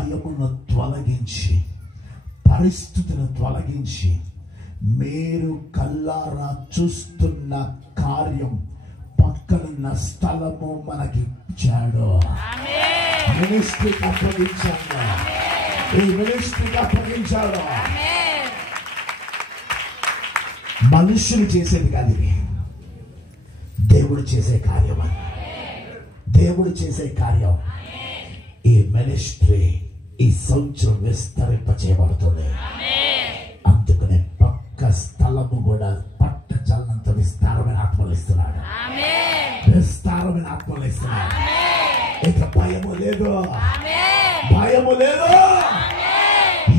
భయమును తొలగించి, పరిస్థితులను తొలగించి, మీరు కల్లారా చూస్తున్న కార్యం, పక్కనున్న స్థలము మనకి ఇచ్చాడు. మినిస్ట్రీకి అప్పగించాడు. ఈ మినిస్ట్రీకి అప్పగించాడు. మనుషులు చేసేది కాదు, ఇది దేవుడు చేసే కార్యం. అని దేవుడు చేసే కార్యం. ఈ మినిస్ట్రీ ఈ సంవత్సరం విస్తరింప చేయబడుతుంది. అందుకనే పక్క స్థలము కూడా పట్ట జల్లంత విస్తారమైన ఆత్మలు ఇస్తున్నాడు. విస్తారమైన ఆత్మలు ఇస్తున్నాడు. ఇక భయము లేదు, భయము లేదు.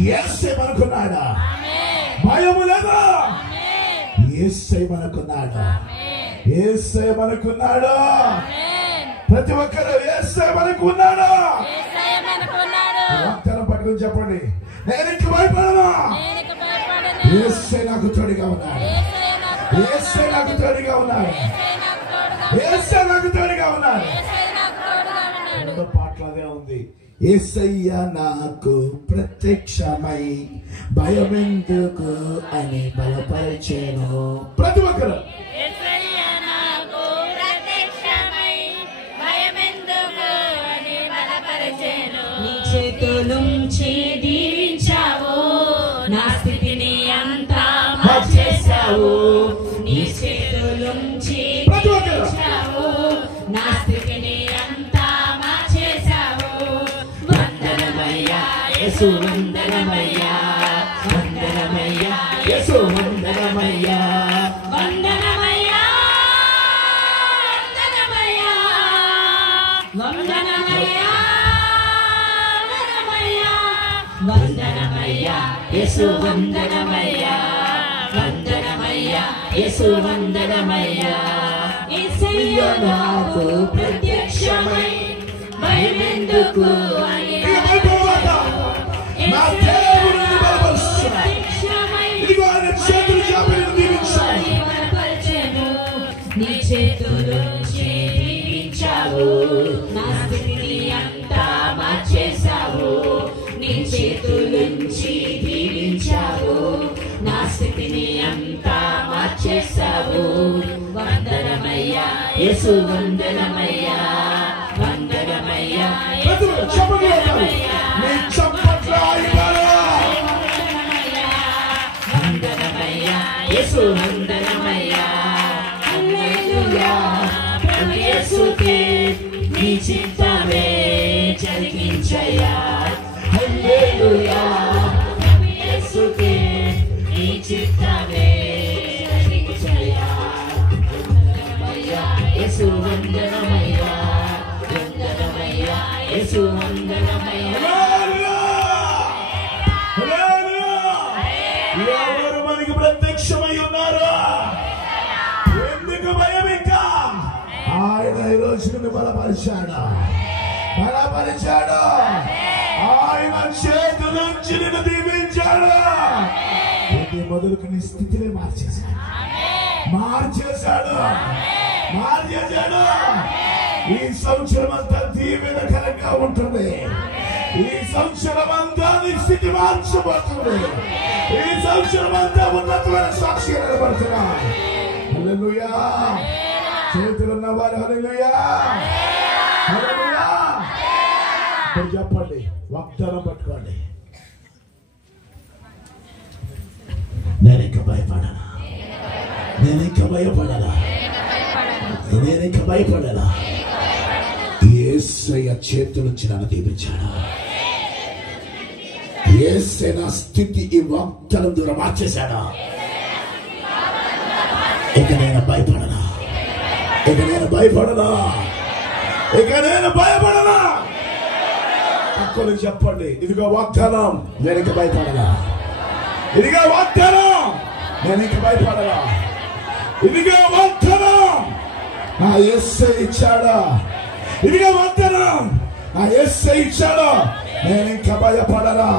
యేసే మనకున్నాడు. భయము లేదు. యేసే మనకున్నాడు. యేసే మనకున్నాడు. ప్రతి ఒక్కరు యేసే మనకున్నాడు. వాగ్దానం పట్టుకుని చెప్పండి, నేను ఇంక భయపడను. యేసే నాకు తోడుగా ఉన్నాడు. యేసే నాకు తోడుగా ఉన్నాడు. యేసే నాకు తోడుగా ఉన్నాడు. రెండో పాటలో అదే ఉంది. యేసయ్య నాకు ప్రత్యక్షమై భయమెందుకు అని బలపరిచెను. ప్రతి ఒక్కరు చేతులుంచి దీవించావు, నా స్థితిని అంతా మార్చేశావు. నీ చేతులుంచి దీవించావు, నా స్థితిని అంతా మార్చేశావు. వందనమయ్యా యేసు, వందనమయ్యా, వందనమయ్యా యేసు, వందనమయ్యా, వందనమయ్యా, వందనమయ్యా, వందనమయ్యా, వందనమయ్యా యేసు, వందనమయ్యా, వందనమయ్యా యేసు, వందనమయ్యా. యేసయ్య నాకు ప్రత్యక్షమై భయమెందుకు అని నీ చేతులుంచి దీవించావు, నా స్థితిని అంతా మార్చేశావు. నీ చేతులుంచి దీవించావు, నా స్థితిని అంతా మార్చేశావు. వందనమయ్యా యేసు, వందనమయ్యా, వందనమయ్యా యేసు, వందనమయ్యా, వందనమయ్యా యేసు, వందనమయ్యా. హల్లెలూయా, ప్రభు యేసుకే నీ చిత్తమే జరిగించయ్యా. హల్లెలూయా, ప్రభు యేసుకే నీ చిత్తమే జరిగించయ్యా. వందనమయ్యా యేసు, వందనమయ్యా, వందనమయ్యా యేసు, వందనమయ్యా. ఎవరు మనకి ప్రత్యక్షమై ఉన్నారు? ఎందుకు భయం? ఇంకా ఆయన ఈ రోజు నిన్ను బలపరిచాడు, బలపరిచాడు. ఆయన చేతుల నుంచి నిన్ను దీవించాడు. ఇది మొదలుకు నీ స్థితిని మార్చేశాడు, మార్చేశాడు, మార్చేశాడు. ఈ సంవత్సరం అంతా దీవెనకరంగా ఉంటుంది. ఈ సంవత్సరం అంతా నీ స్థితి మార్చబడుతుంది. ఈ సంవత్సరం అంతా ఉన్నతమైన సాక్షి నిలబడుతున్నా. హల్లెలూయా. చేతులున్న వారు హల్లెలూయా, హల్లెలూయా. ఇప్పుడు చెప్పండి, వాగ్దానం పట్టుకోండి. నేను ఇంకా భయపడనా, నేను ఇంకా భయపడనా, నేను ఇంకా భయపడనా. యేసయ్య చేతుల నుంచి నన్ను దీవించాడు. యేసయ్య నా స్థితి ఈ వాగ్దానం ద్వారా మార్చేశాడా. ఇక నేను భయపడనా, ఇక నేను భయపడనా, ఇక నేను భయపడనా. అక్కడ చెప్పండి, ఇదిగో వాగ్దానం, నేను ఇక భయపడనా. ఇదిగో వాగ్దానం, నేను ఇక భయపడనా. ఇదిగో వాగ్దానం, నా యేసయ్య ఇచ్చాడా. ఇదిగో వాగ్దానం, నా యేసయ్య ఇచ్చాడా. నేను ఇంకా భయపడనా,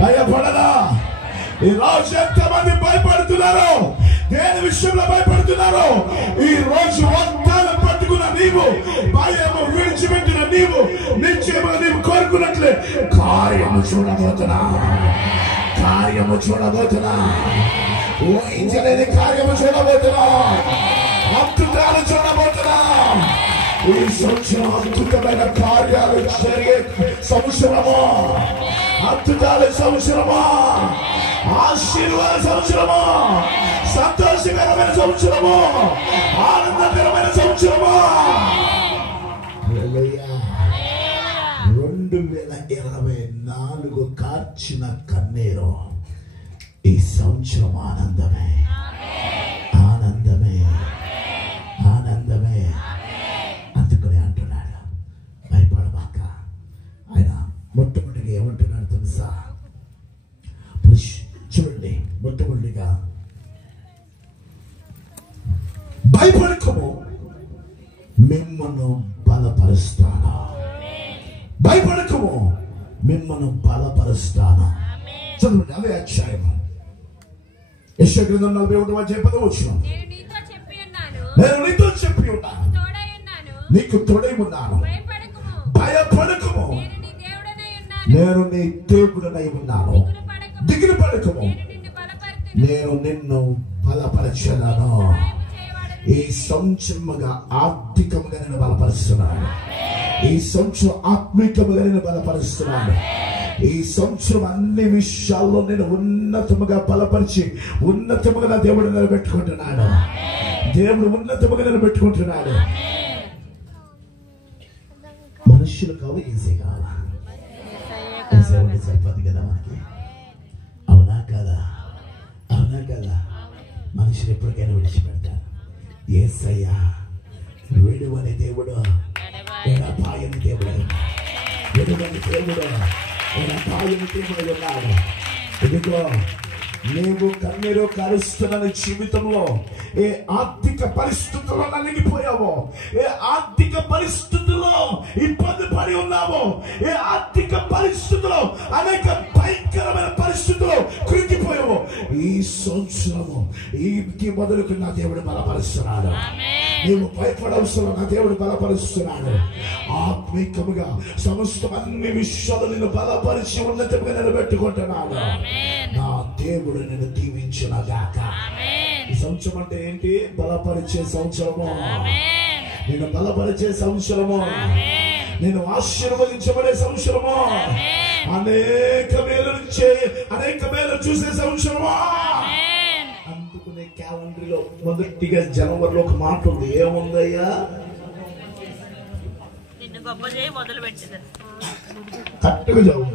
భయపడనా. ఈ రోజు ఎంతమంది భయపడుతున్నారు? దేని విషయంలో భయపడుతున్నారు? ఈ రోజు వాగ్దానం పట్టుకున్న నీవు, భయము విడిచిపెట్టిన నీవు నిశ్చయముగా నీవు కోరుకున్నట్లే కార్యము చూడబోతున్నా, కార్యము చూడబోతున్నా, ఊహించలేని కార్యము చూడబోతున్నా, అద్భుతాలు చూడబోతున్నా. ఈ సంవత్సరం అద్భుతమైన కార్యాలు జరిగే సంవత్సరమా, అద్భుతాల సంవత్సరమా, ఆశీర్వాద సంవత్సరమా, సంతోషకరమైన సంవత్సరమా, ఆనందకరమైన సంవత్సరమా. 2024 కార్చిన కన్నీరు ఈ సంవత్సరం ఆనందమే, ఆనందమే, ఆనందమే. అందుకని అంటున్నాడు భయపడబాక. ఆయన మొట్టమొదటిగా ఏమంటున్నాడు తెలుసా? చూడండి, మొట్టమొదటిగా భయపడకము, మిమ్మల్ని బలపరుస్తాను. భయపడకము, మిమ్మల్ని బలపరుస్తాను. చదువుండి అదే అధ్యాయం యెషయా గ్రంథం 41:10. నేను నీతో చెప్పి ఉన్నాను, నీకు తోడై ఉన్నాను, భయపడకము, నేను నీ దేవుడనై ఉన్నాను, దిగులు పడకము, నేను నిన్ను బలపరచను. ఈ సంవత్సరముగా ఆర్థికంగా నేను బలపరుస్తున్నాను, ఈ సంవత్సరం ఆత్మికముగా నేను బలపరుస్తున్నాను. ఈ సంవత్సరం అన్ని విషయాల్లో నేను ఉన్నతముగా బలపరిచి ఉన్నతముగా నా దేవుడు నిలబెట్టుకుంటున్నాడు. దేవుడు ఉన్నతముగా నిలబెట్టుకుంటున్నాడు. మనుషులు కావు, ఏసే కావాలా? ఏసే ఉంటే సరిపోదు కదా మనకి. అవునా కదా? అవునా కదా? మనుషులు ఎప్పటికైనా విడిచిపెడతారు. యేసయ్యా విడువని దేవుడు, ఎడబాయని దేవుడు, విడువని దేవుడు, ఎడబాయని దేవుడు ఉన్నాడు. ఇదిగో నీవు కన్నీరు కరుస్తున్న జీవితంలో ఏ ఆర్థిక పరిస్థితుల్లో నలిగిపోయావో, ఏ ఆర్థిక పరిస్థితుల్లో ఇబ్బంది పడి ఉన్నావో, ఏ ఆర్థిక పరిస్థితుల్లో అనేక భయంకరమైన పరిస్థితుల్లో కృంగిపోయావో, ఈ సంవత్సరము ఈ మొదలుకు నా దేవుడు బలపరుస్తున్నాడు. నీవు భయపడవసరం, నా దేవుడు బలపరుస్తున్నాడు. ఆత్మీకముగా సమస్త అన్ని విషయాలు నేను బలపరిచి ఉన్నతముగా నిలబెట్టుకుంటున్నాడు. నా దేవుడు నేను దీవించిన గాక. ఈ సంవత్సరం అంటే ఏంటి? బలపరిచే సంవత్సరము, నేను బలపరిచే సంవత్సరము, నేను ఆశీర్వదించబడే సంవత్సరము, అనేక మేలు చూసే సంవత్సరము. అందుకునే క్యాలెండర్లో మొదటిగా జనవరిలో ఒక మాట ఉంది. ఏముందయ్యా? కరెక్ట్గా చదువు.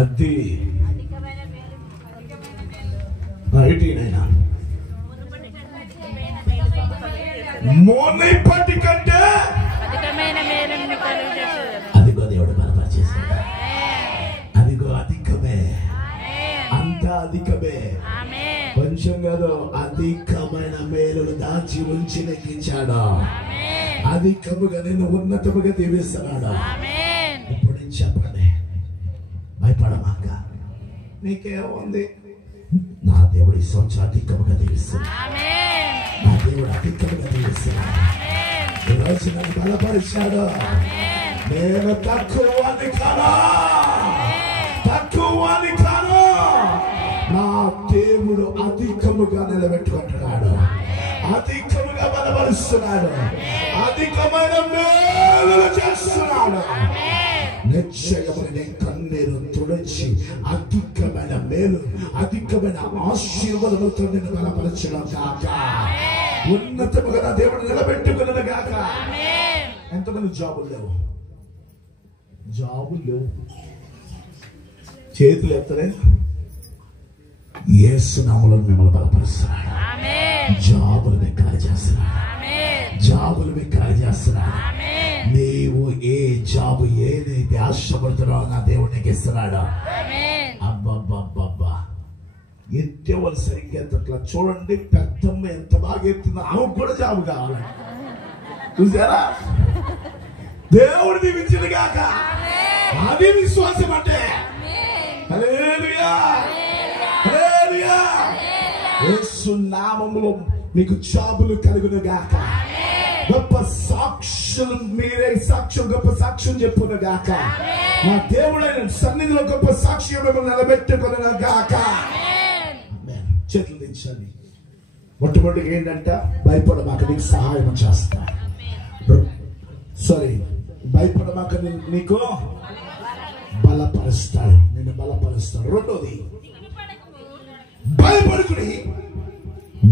అది మొన్నటి కంటే అదిగో దేవుడు బలపరిచేసాడు. అదిగో అధికమే, అంత అధికమే, కొంచెం కాదు, అధికమైన మేలులు దాచి ఉంచి నెగ్గించాడు. అధికముగా నేను ఉన్నతముగా దీవిస్తున్నాడు. ఇప్పుడు నేను చెప్పండి, భయపడమాక. నీకేముంది? నా దేవుడు ఈ సంవత్సరం అధికముగా దీవిస్తున్నాడు. నా దేవుడు అధికముగా దీవిస్తున్నాడు. ఈరోజు నన్ను బలపరిచాడు. నేను తక్కువని కాను, తక్కువని కాను. నా దేవుడు అధికముగా నిలబెట్టుకుంటున్నాడు, అధికముగా బలపరుస్తున్నాడు, అధికమైన మేలు చేస్తున్నాడు. నిశ్చయమైన కన్నీరు తుడిచి అధికమైన మేలు, అధికమైన ఆశీర్వాదములతో నేను బలపరచడం కాక, ఉన్నతముగా నా దేవుడు నిలబెట్టుకున్నది కాక. ఎంతమంది జాబులు లేవు? జాబులు లేవు, చేతులు ఎత్తలే. యేసు నామములో మిమ్మల్ని బలపరుస్తున్నాడు. జాబులు మీకు కలగజేస్తున్నాడు, జాబులు మీకు కలగజేస్తున్నాడు. నీవు ఏ జాబు ఏదైతే ఆశపడుతున్నావో నా దేవుడు నీకు ఇస్తున్నాడు. అబ్బబ్బబ్బబ్బా, ఎత్తేవాళ్ళు సరిగ్గా ఎత్తట్లా. చూడండి, పెద్దమ్మ ఎంత బాగా ఎత్తుందో, ఆమెకు కూడా జాబు కావాలి. చూసారా? దేవుడు దీవించింది కాక, అది విశ్వాసం అంటే. హల్లెలూయా, హల్లెలూయా. యేసు నామములో మీకు జాబులు కలుగును గాక. గొప్ప సాక్షులు మీరే సాక్ష్యం, గొప్ప సాక్ష్యం చెప్పును గాక. మా దేవుడైన సన్నిధిలో గొప్ప సాక్ష్యం మిమ్మల్ని నిలబెట్టుకును గాక. చేతులు దించండి. మొట్టమొదటిగా ఏంటంటే భయపడమాక, నీకు సహాయం చేస్తా. సారీ, భయపడమాక, నీకు బలపరుస్తాడు, నిన్ను బలపరుస్తాడు. రెండోది, భయపడుకుని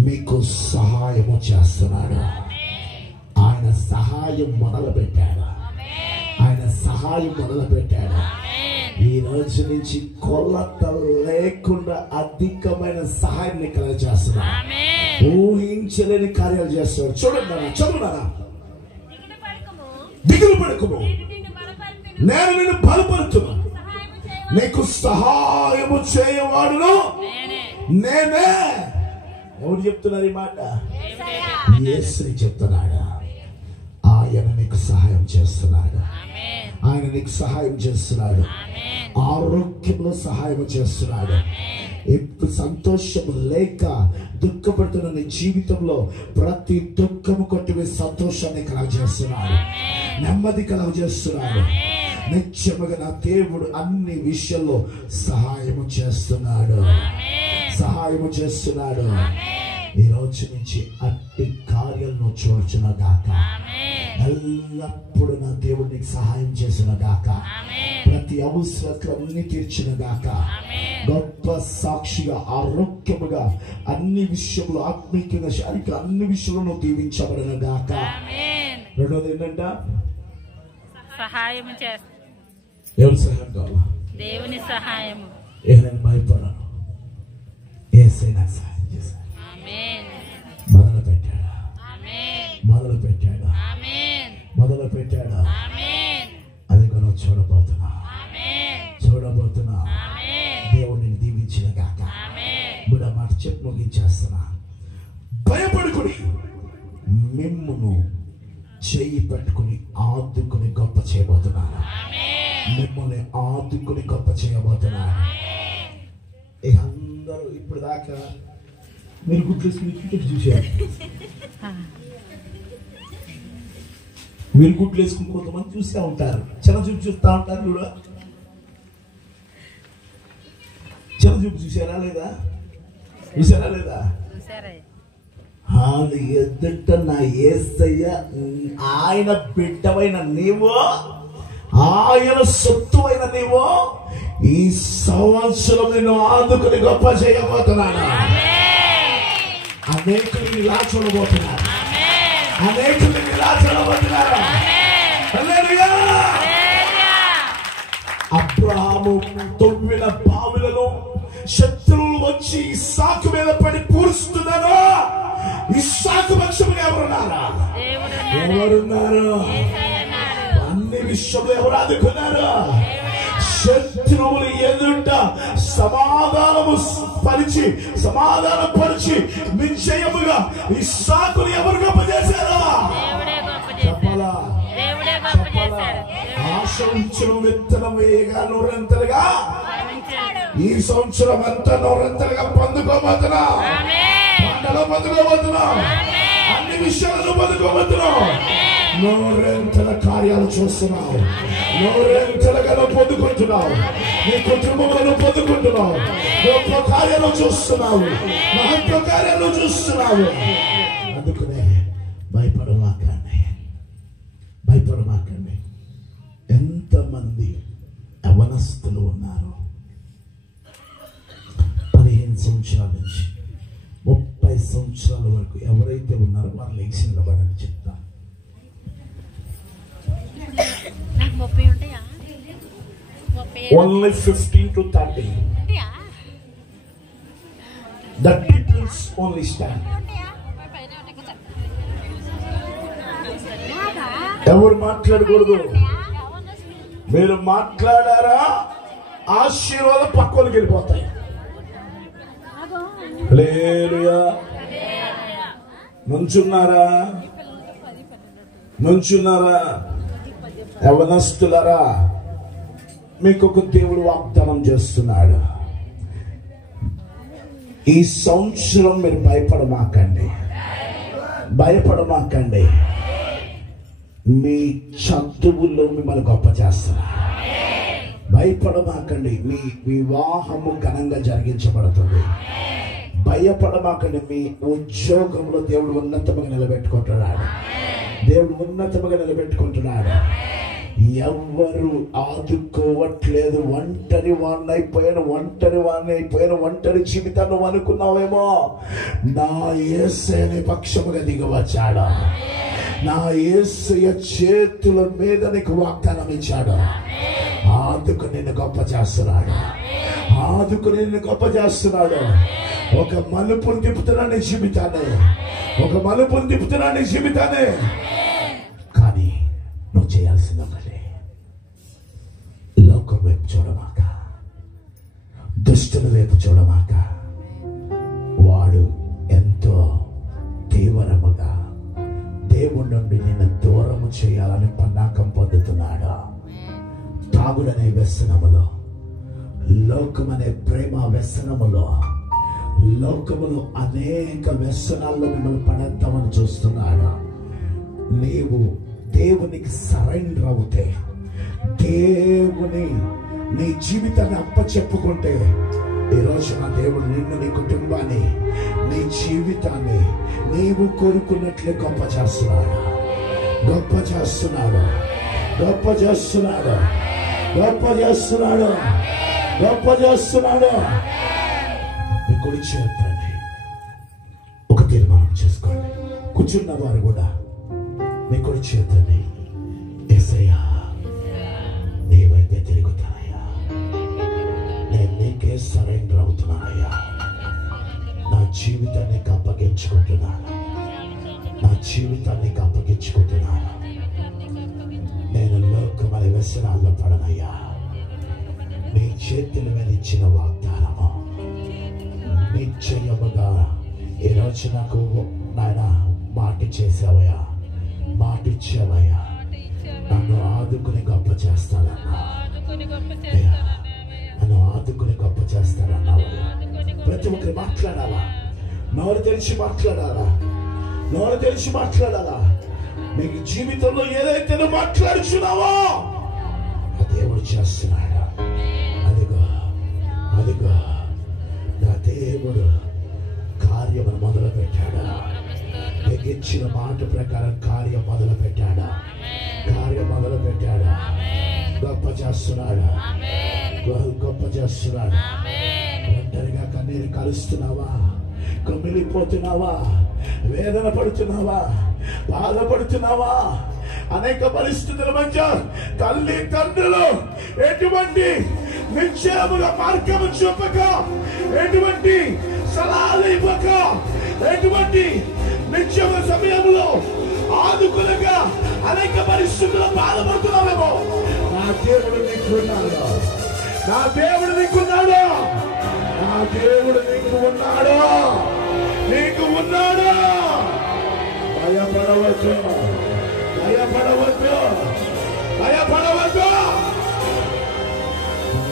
మీకు సహాయము చేస్తున్నాడు. ఆయన సహాయం మొదలు పెట్టాడు. ఆయన సహాయం మొదలు పెట్టాడు. ఈ రోజు నుంచి కొలత లేకుండా అధికమైన సహాయాన్ని కలగజేస్తున్నాడు. ఊహించలేని కార్యాలు చేస్తున్నాడు. చూడండి, చదువున్నారా? దిగులు పడకుము, నేను నిన్ను బలపరుతున్నా, నీకు సహాయము చేయవాడును నేనే. ఎవరు చెప్తున్నారు ఈ మాట? యేసు చెప్తున్నాడు. ఆయన నీకు సహాయం చేస్తున్నాడు. ఆయన నీకు సహాయం చేస్తున్నాడు. ఆరోగ్యంలో సహాయం చేస్తున్నాడు. ఎప్పుడు సంతోషము లేక దుఃఖపడుతున్న నీ జీవితంలో ప్రతి దుఃఖము కొట్టివే సంతోషాన్ని కలగజేస్తున్నాడు. నెమ్మది కలగజేస్తున్నాడు. నిత్యముగా నా దేవుడు అన్ని విషయాల్లో సహాయము చేస్తున్నాడు. సహాయము చేస్తున్నాడు. ఈ రోజు నుంచి అట్టి కార్యాలను చూచిన గాక. ఎల్లప్పుడు నా దేవుడు నీకు సహాయం చేసిన గాక. ప్రతి అవసరాన్ని తీర్చిన గాక. గొప్ప సాక్షిగా, ఆరోగ్యముగా, అన్ని విషయంలో, ఆత్మీయంగా, శారీరక అన్ని విషయంలో దీవించబడిన గాక. రెండోది ఏంటంట? సహాయం చేస్తా. ఎవరి సహాయం కావాలా? దేవుని సహాయం. నేను భయపడను, ఏసైనా సహాయం చేశాను. మొదలు పెట్టాడా? మొదలు పెట్టాడా? మొదలు పెట్టాడా? అది మనం చూడబోతున్నా. దేవుడిని దీవించిన గాక. మూడో మాట చెప్పి ముగించేస్తున్నా. భయపడుకుని మిమ్మును చెయ్యి పెట్టుకుని ఆదుకుని గొప్ప చేయబోతున్నాను. మిమ్మల్ని ఆదుకుని గొప్ప చేయబోతున్నాను. అందరూ ఇప్పుడు దాకా మీరు గుడ్లేసుకుని క్రికెట్ చూశారు. మీరు గుడ్లు వేసుకుని కొంతమంది చూస్తూ ఉంటారు. చలచూపు చూస్తూ ఉంటారు. కూడా చలచూపు చూసారా లేదా? చూసారా లేదా? అది ఎదుట నా యేసయ్య, ఆయన బిడ్డవైన నీవు, ఆయన సొత్తువైన నీవు, ఈ సంవత్సరం నేను ఆదుకుని గొప్ప చేయబోతున్నాను. అనేకులు ఇలా చూడబోతున్నారు. అనేకులు ఇలా చూడబోతున్నారు. అబ్రహాము తొవ్విన బావులను శత్రువులు వచ్చి ఇస్సాకు మీద పడి పూరుస్తున్నారు. ఇస్సాకు పక్షముగా ఎవరున్నారా? ఎవరున్నారు? అన్ని విషయంలో ఎవరు ఆదుకున్నారు? శత్రువులు ఎదుట సమాధానం పరిచి నిశ్చయముగా ఇస్సాకుని ఎవరు గొప్ప చేశారా? చెప్పాలా? ఆ సంవత్సరం విత్తనం వేయగా నూరంతలుగా, ఈ సంవత్సరం అంతా నూరంతలుగా పొందుకోబోతున్నాం. పంటలో పొందుకోబోతున్నాం. అన్ని విషయాలను పొందుకోబోతున్నాం. నూరంతల కార్యాలు చూస్తున్నావు. నూరంతలుగా పొందుకుంటున్నావు. నీ కుటుంబంలో పొందుకుంటున్నావు. గొప్ప కార్యాలు చూస్తున్నావు. మహత్వ కార్యాలు చూస్తున్నావు. అందుకనే భయపడమాకండి. ఎంతమంది యవనస్తులు ఉన్నారు? 15 సంవత్సరాల నుంచి 30 సంవత్సరాల వరకు ఎవరైతే ఉన్నారో వారు లేచి నిలబడని చెప్తాను. Only 15 to 30. The people's only stand. ఎవరు మాట్లాడకూడదు. మీరు మాట్లాడారా ఆశీర్వాదం పక్కకి వెళ్ళిపోతాయి. హల్లెలూయా. నుంచున్నారా యవనస్తులారా? మీకు ఒక దేవుడు వాగ్దానం చేస్తున్నాడు. ఈ సంవత్సరం మీరు భయపడమాకండి. భయపడమాకండి. మీ చదువుల్లో మిమ్మల్ని గొప్ప చేస్తారా. భయపడమాకండి. మీ వివాహము ఘనంగా జరిగించబడుతుంది. భయపడమాకండి. మీ ఉద్యోగంలో దేవుడు ఉన్నతముగా నిలబెట్టుకుంటున్నాడు. దేవుడు ఉన్నతముగా నిలబెట్టుకుంటున్నాడు. ఎవరు ఆదుకోవట్లేదు. ఒంటరి వాడిని అయిపోయాను, ఒంటరి జీవితాన్ని అనుకున్నావేమో. నా యేసయ్య పక్షముగా దిగవచ్చాడు. నా యేసయ్య చేతుల మీద నీకు వాగ్దానం ఇచ్చాడు. ఆదుకుని నిన్ను గొప్ప చేస్తున్నాడు. ఒక మలుపును తిప్పుతున్నాడు నీ జీవితాన్ని. కానీ నువ్వు చేయాల్సింది ఒకటే. లోకం వైపు చూడమాక, దుష్టుల వైపు చూడమాక. వాడు ఎంతో తీవ్రముగా దేవుడి నుండి నిన్ను దూరము చేయాలని పన్నాకం పొందుతున్నాడు. తాగుడనే వ్యసనములో, లోకమనే ప్రేమ వ్యసనములో, లోకములో అనేక వ్యసనాల్లో మిమ్మల్ని పడేద్దామని చూస్తున్నాడు. నీవు దేవునికి సరెండర్ అవుతే, దేవుని నీ జీవితాన్ని అప్పచెప్పుకుంటే, ఈరోజు నా దేవుడు నిన్ను, నీ కుటుంబాన్ని, నీ జీవితాన్ని నీవు కోరుకున్నట్లే గొప్ప చేస్తున్నాడు. మీ కుడి చేతండి. ఒక తీర్మానం చేసుకోండి. కూర్చున్న వారు కూడా మీ కుడి చేతండి. యేసయ్యా, నీ వైపే తిరుగుతానయ్యా. నేను నీకే సరెండర్ అవుతున్నానయ్యా. నా జీవితాన్ని అప్పగించుకుంటున్నాను. నేను లోకమనే వ్యసనాల్లో పడనయ్యా. నీ చేతుల మీద ఇచ్చిన వాగ్దానము నిశ్చయముగా ఈరోజు నాకు నాయన మాట ఇచ్చావయ్యా. నన్ను ఆదుకుని గొప్ప చేస్తానన్నా. ప్రతి ఒక్కరు మాట్లాడాలా. నోరు తెలిసి మాట్లాడాలా. మీకు జీవితంలో ఏదైతే నువ్వు మాట్లాడుచున్నావో ఆ దేవుడు చేస్తున్నాడు. అదిగో నా దేవుడు కార్యమును మొదలు పెట్టాడా. తెగించిన మాట ప్రకారం కార్యం మొదలు పెట్టాడా. గొప్ప చేస్తున్నాడు. ఒంటరిగా కన్నీరు కలుస్తున్నావా, కమిలిపోతున్నావా, వేదన పడుతున్నావా, బాధపడుతున్నావా? అనేక పరిస్థితుల మధ్య తల్లి తండ్రులు ఎటువంటి నిశ్చయముగా మార్గము చూపక, ఎటువంటి సలహాలు ఇవ్వక, ఎటువంటి నిశ్చయ సమయంలో ఆదుకునగా అనేక పరిస్థితుల్లో బాధపడుతున్నావేమో. నా దేవుడు నీకు ఉన్నాడు. భయపడవద్దు.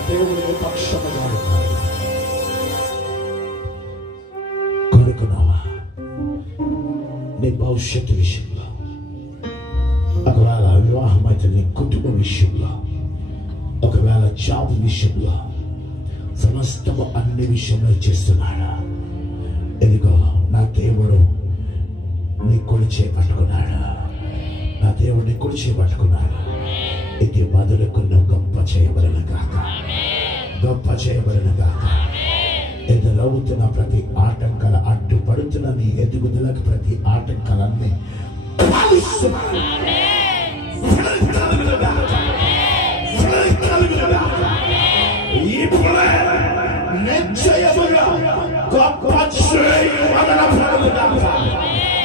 దేవుడి పక్షముగా కోరుకున్నావా? నీ భవిష్యత్తు విషయంలో, ఒకవేళ వివాహం అయితే నీ కుటుంబ విషయంలో, ఒకవేళ జాబ్ విషయంలో, సమస్తము అన్ని విషయంలో చేస్తున్నాడా? ఇదిగో నా దేవుడు నీ కుడి చేపట్టుకున్నాడు. ఇది బదులకు గొప్ప చేయబడిన గాక. ఎదురవుతున్న ప్రతి ఆటంకాల, అడ్డుపడుతున్న నీ ఎదుగుదలకు ప్రతి ఆటంకాలన్నీ నిశ్చయముగా గొప్ప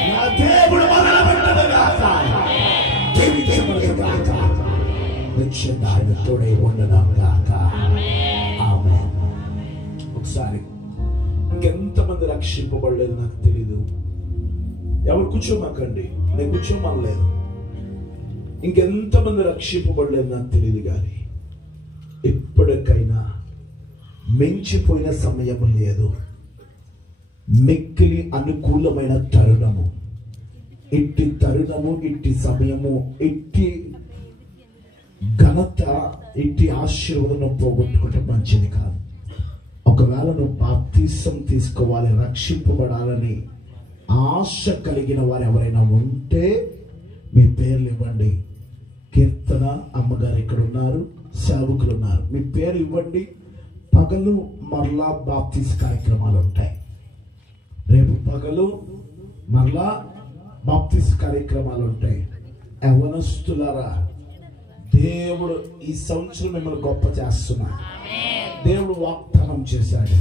నా దేవుడు మొదలుపెట్టనుగాక. నిశ్చయంగా తోడై ఉండనుగాక. ఆమేన్. ఒకసారి ఇంకెంతమంది రక్షింపబడలేదు నాకు తెలీదు. ఎవరు కూర్చోమాకండి, నేను కూర్చోమనలేదు. ఇంకెంతమంది రక్షింపబడలేదు నాకు తెలియదు. కానీ ఇప్పటికైనా మించిపోయిన సమయం లేదు. మిక్కిలి అనుకూలమైన తరుణము ఇట్టి తరుణము, ఇట్టి సమయము, ఇట్టి ఘనత, ఇట్టి ఆశీర్వాదం పోగొట్టుకుంటే మంచిది కాదు. ఒకవేళ నువ్వు బాప్తిసం తీసుకోవాలి, రక్షింపబడాలని ఆశ కలిగిన వారు ఎవరైనా ఉంటే మీ పేర్లు ఇవ్వండి. కీర్తన అమ్మగారు ఇక్కడ ఉన్నారు, సేవకులు ఉన్నారు, మీ పేరు ఇవ్వండి. పగలు మరలా బాప్తిస్ కార్యక్రమాలు ఉంటాయి. రేపు పగలు మరలా బాప్తిస్ కార్యక్రమాలు ఉంటాయి. యవ్వనస్తులారా, దేవుడు ఈ సంవత్సరం మిమ్మల్ని గొప్ప చేస్తున్నాడు. దేవుడు వాగ్దానం చేశాడు,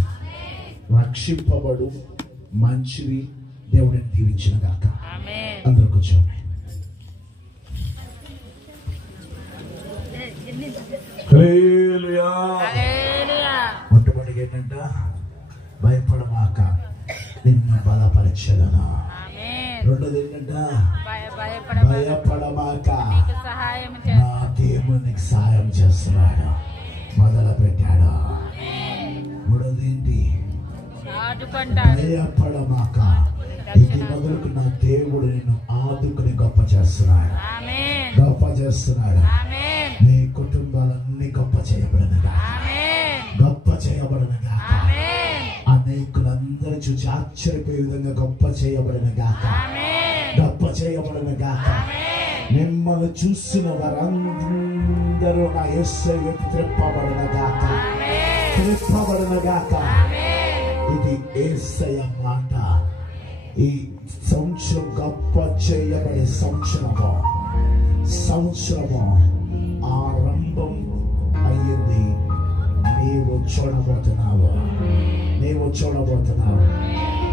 రక్షింపబడు, మంచిది, దేవుడిని దీవించిన గాక. అందరూ కూర్చోండి. మొట్టమొదటిగా ఏంటంట, భయపడమాక, నిన్ను బలపరిచెదను. రెండోది ఏంటంట, భయపడమాక, నా దేవుడు నీకు సహాయం చేస్తున్నాడు, మొదలు పెట్టాడు. మూడోది ఏంటి, భయపడమాక, ఇది మొదలుకు నా దేవుడు నిన్ను ఆదుకుని గొప్ప చేస్తున్నాడు, గొప్ప చేస్తున్నాడు. నీ కుటుంబాలన్నీ గొప్ప చేయబడినగా, గొప్ప చేయబడినగా, అనేకులందరూ చూసి ఆశ్చర్యపోయే విధంగా గొప్ప చేయబడినగా, గొప్ప చేయబడినగా. మిమ్మల్ని చూసిన వారందరూ నా యేసయ్య వైపు త్రిప్పబడినగాక, త్రిప్పబడినగాక. ఇది యేసయ్య మాట. ఈ సంవత్సరం గొప్ప చేయబడే సంవత్సరము, సంవత్సరము ఆరంభం అయ్యింది. నీవు చూడబోతున్నావు, నీవు చూడబోతున్నావు.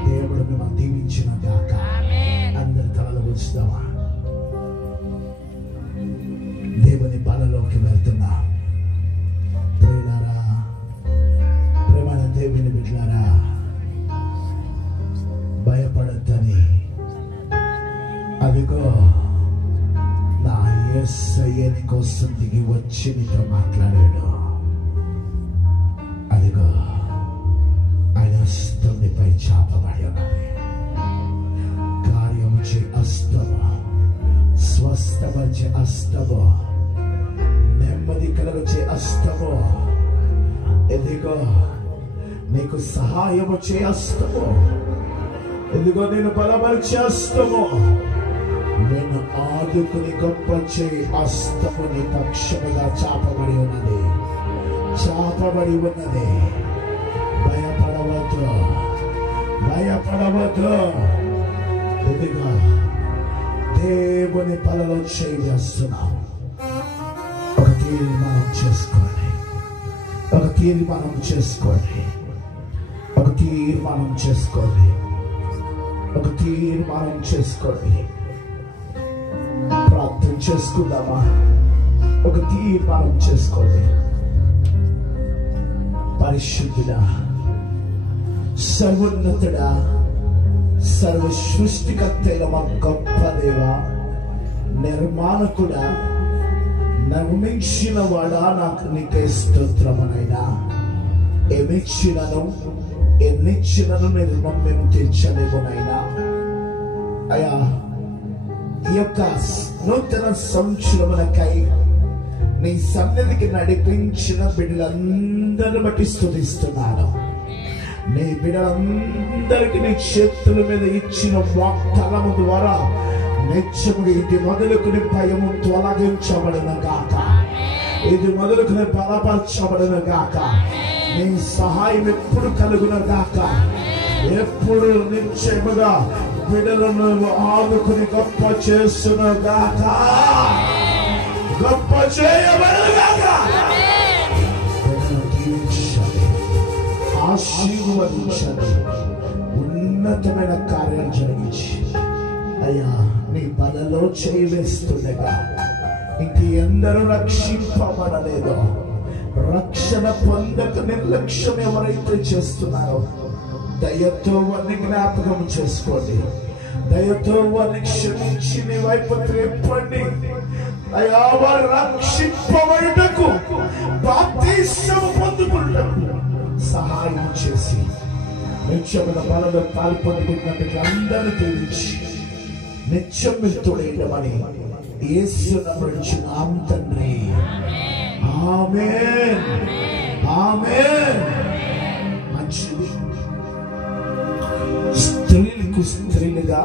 దేవుడు మిమ్మల్ని దీవించిన గాక. అందరి తలలు ఉంచుదామా? దేవుని బలలోకి వెళ్తున్నా. ప్రియులారా, ప్రేమైన దేవుని బిడ్డలారా, భయపడద్దని, అదిగో నా యేసయ్య నీ కోసం దిగి వచ్చి నీతో మాట్లాడాడు. అదిగో ఆయన హస్తం నీపై చాపబడి ఉన్నది. కార్యము చే హస్తము, స్వస్థపరిచే హస్తము, నెమ్మది కలుగచే హస్తము, ఎదిగో నీకు సహాయము చే హస్తము, ఎదిగో నేను బలపరిచే హస్తము, నేను ఆదుకుని గొప్ప చే హస్తము నీ పక్షముగా చాపబడి ఉన్నది, చాపబడి ఉన్నది. భయపడవద్దు, భయపడవద్దు. ఎదిగో దేవుని బలలో చేయి వేస్తున్నాం. ఒక తీర్మానం చేసుకోండి, ఒక తీర్మానం చేసుకోండి, ఒక తీర్మానం చేసుకోండి, ఒక తీర్మానం చేసుకోండి. ప్రార్థన చేసుకుందామా? ఒక తీర్మానం చేసుకోండి. పరిశుద్ధుడా, సర్వోన్నతుడా, సర్వ సృష్టికర్తైన మా గొప్ప దేవా, నిర్మాణకుడా, నిర్మించిన వాడా, నాకు నీకే స్తోత్రమునైనా. ఏమిచ్చినను ఎన్నిచ్చినను నేను రుణం మేము తీర్చలేమునైనా. అయ్యా, ఈ యొక్క నూతన సంవత్సరములకై నీ సన్నిధికి నడిపించిన బిడ్డలందరిని బట్టి స్తుతిస్తున్నాను. నీ బిడ్డలందరికీ నీ చేతుల మీద ఇచ్చిన వాగ్దానము ద్వారా నిత్యముగా ఇది మొదలుకుని భయము తొలగించబడిన గాక, ఇది మొదలుకుని బలపరచబడిన గాక. నీ సహాయం ఎప్పుడు కలుగున గాక. ఎప్పుడు నిత్యముగా బిడ్డలను ఆదుకుని గొప్ప చేస్తున్న గాక, గొప్ప చేయబడిన గాక. ఆశీర్వదించండి, ఉన్నతమైన కార్యాలు జరిగించి అయ్యా నీ బలలో చేయి వేస్తుండగా ఇంక ఎందరూ రక్షింపబడలేదో, రక్షణ పొందక నిర్లక్ష్యం ఎవరైతే చేస్తున్నారో దయతో వారిని జ్ఞాపకం చేసుకోండి, దయతో వారిని క్షమించి నీ వైపు త్రిప్పండి. అయ్యా, వారు రక్షింపబడుటకు బాప్తిసం పొందుకుంటారు సహాయం చేసి నిత్యమైన బలలో పాల్పొందుకున్నట్టు అందరూ దీవించి నిత్యం తోడేయమని యేసు నామమున తండ్రి. ఆమేన్, ఆమేన్. మంచిది. స్త్రీలకు స్త్రీలుగా